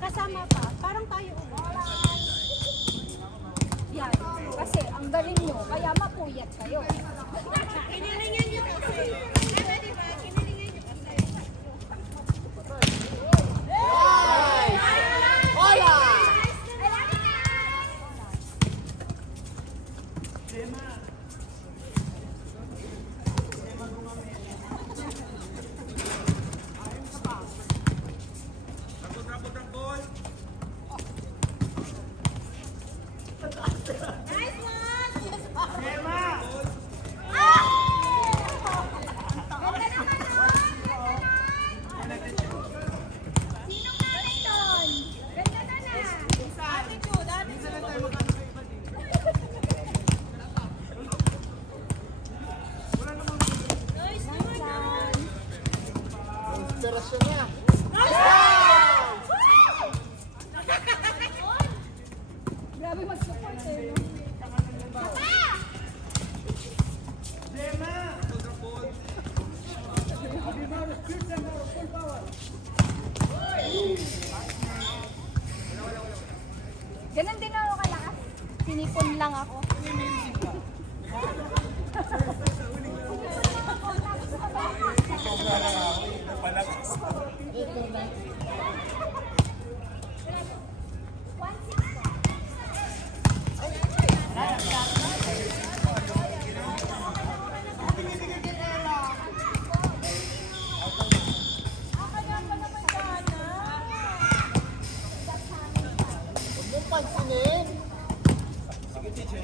Kasama pa. Parang tayo. Yan. Kasi ang galing nyo. Kaya mapuyat kayo. Kinilingan nyo kasi. Diba? Kinilingan nyo kasi. Hola! Inspirasyon niya. Grabe mag-support eh. Ganun din ako kalakas. Sinipon lang ako. Pansinin. Sige, teacher.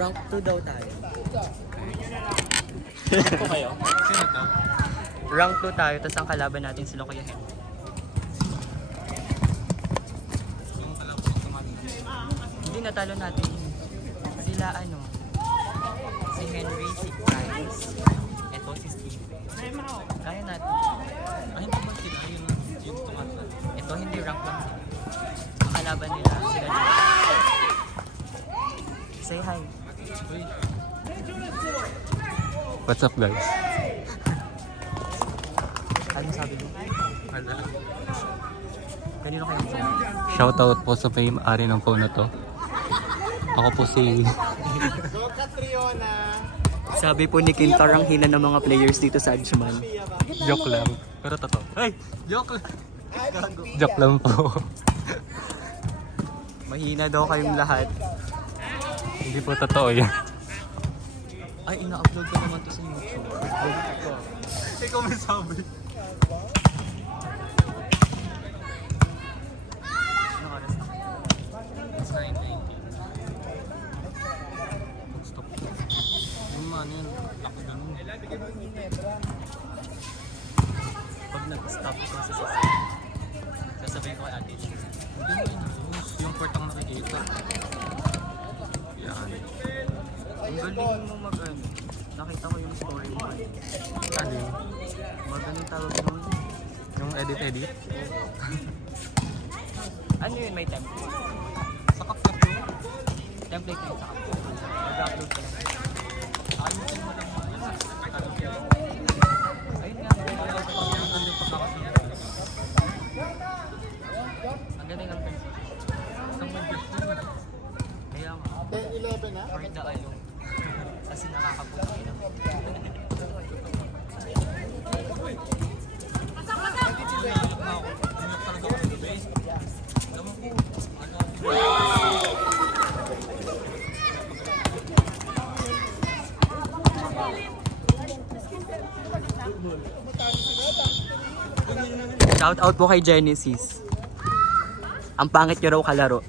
Rank 2 daw tayo. Ito kayo? Sino to? Rank 2 tayo, tapos ang kalaban natin sila Kuya Henry. Hindi, natalo natin yun. Sila ano, si Henry, si Bryce, eto si Steve. Kaya natin. Ayun pa ba sila? Yung tumatal. Ito hindi rank 1 sila. Ang kalaban nila, sila dito. Say hi. Uy. What's up guys? Ano sabi mo? Wala. Kanino kayo phone? Shoutout po sa may-ari ng phone na to. Ako po si... Go Catriona! Sabi po ni Kim, parang hina ng mga players dito sa Adjuman. Joke lang. Pero totoo. Ay! Joke lang! Joke lang po. Mahina daw kayong lahat. Hindi po totoo yan. Ay, ina-upload ko naman to sa YouTube. Ikaw may sabi. Anong oras na? It's 9:19. Stop. Yung ano yun, ako ganun. Pag nag-stop ko sa sasabihin ko kay Ate Chu. Hindi mo yun. Yung port ang nakikita. Yan. Ang galing mo mag-ano. Nakita ko yung story mo. Ano yun? Magaling tawag mo. Yung edit-edit? Ano yun, may template? Sa kapkat mo. Template na yun sa kapwa. Mag-upload ka lang. Ayusin mo lang. Ayun nga, ang galing ang pencil. Isang budget yun. Kaya nga, 10-11 na? for the ano. Kasi nakakapulang ina. Shout out po kay Genesis. Ang pangit nyo raw kalaro.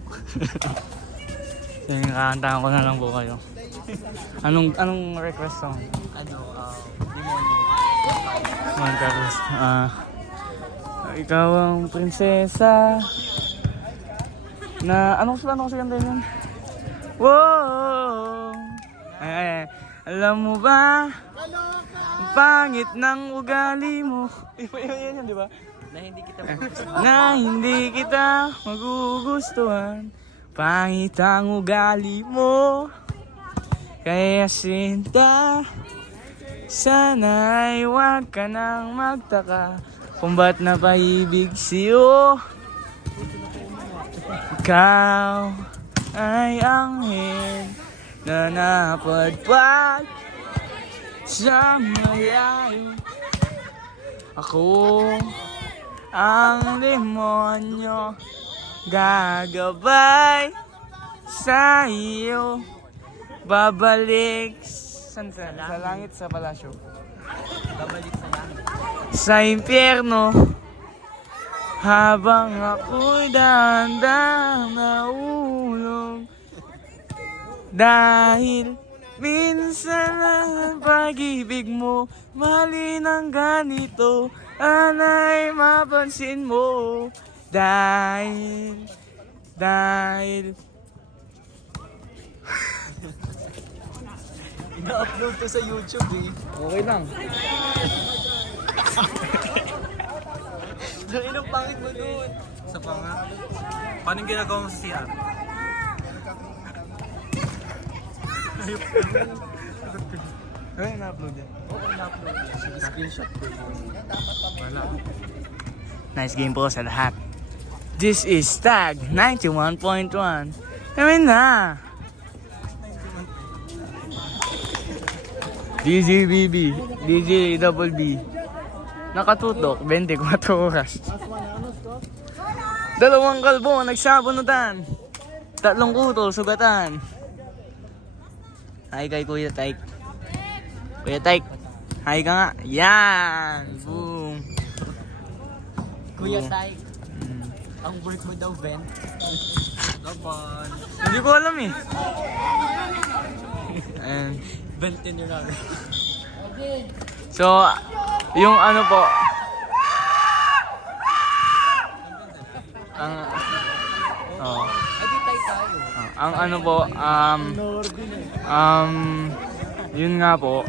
Yung kakantahan ko na lang po kayo. Anong request song? Ano, demonyo. Juan Carlos. Ikaw ang prinsesa na anong kasi ganda yun? Wow! Ay, alam mo ba? Ang pangit ng ugali mo. Yun, di ba? Na hindi kita magugustuhan. Na hindi kita magugustuhan. Pangit ang ugali mo. Kaya sinta, sana'y huwag ka nang magtaka kung ba't napaibig sa'yo. Ikaw ay anghel na napadpad sa malayo. Ako ang demonyo, gagabay sa iyo. Babalik sa langit, sa palasyo. Babalik sa langit. Sa impyerno, habang ako'y dahan-dahan naulong. Dahil minsan ang pag-ibig mo, mali ng ganito, anay mapansin mo. Dahil Ina-upload to sa YouTube eh. okay lang. Dahil ang pangit mo doon. Sa panga. Paano yung ginagawa mo sa CR? Ay, na-upload yan. Oo, ina-upload. Sige, screenshot ko. Wala. Nice game po sa lahat. This is Tag 91.1. Kami na! DJ BB, DJ Double B. Nakatutok, 24 oras. Dalawang kalbo, nagsabunutan. 3 kutol, sugatan. Hi kay Kuya Taik. Kuya Taik, hi ka nga. Yan! Boom! Kuya Boom. Tay, ang work mo daw, Ben. Laban. Hindi ko alam eh. Ayan. Benten yun lang. So, yung ano po, ang, oh, Adi tayo. ang ano po, yun nga po,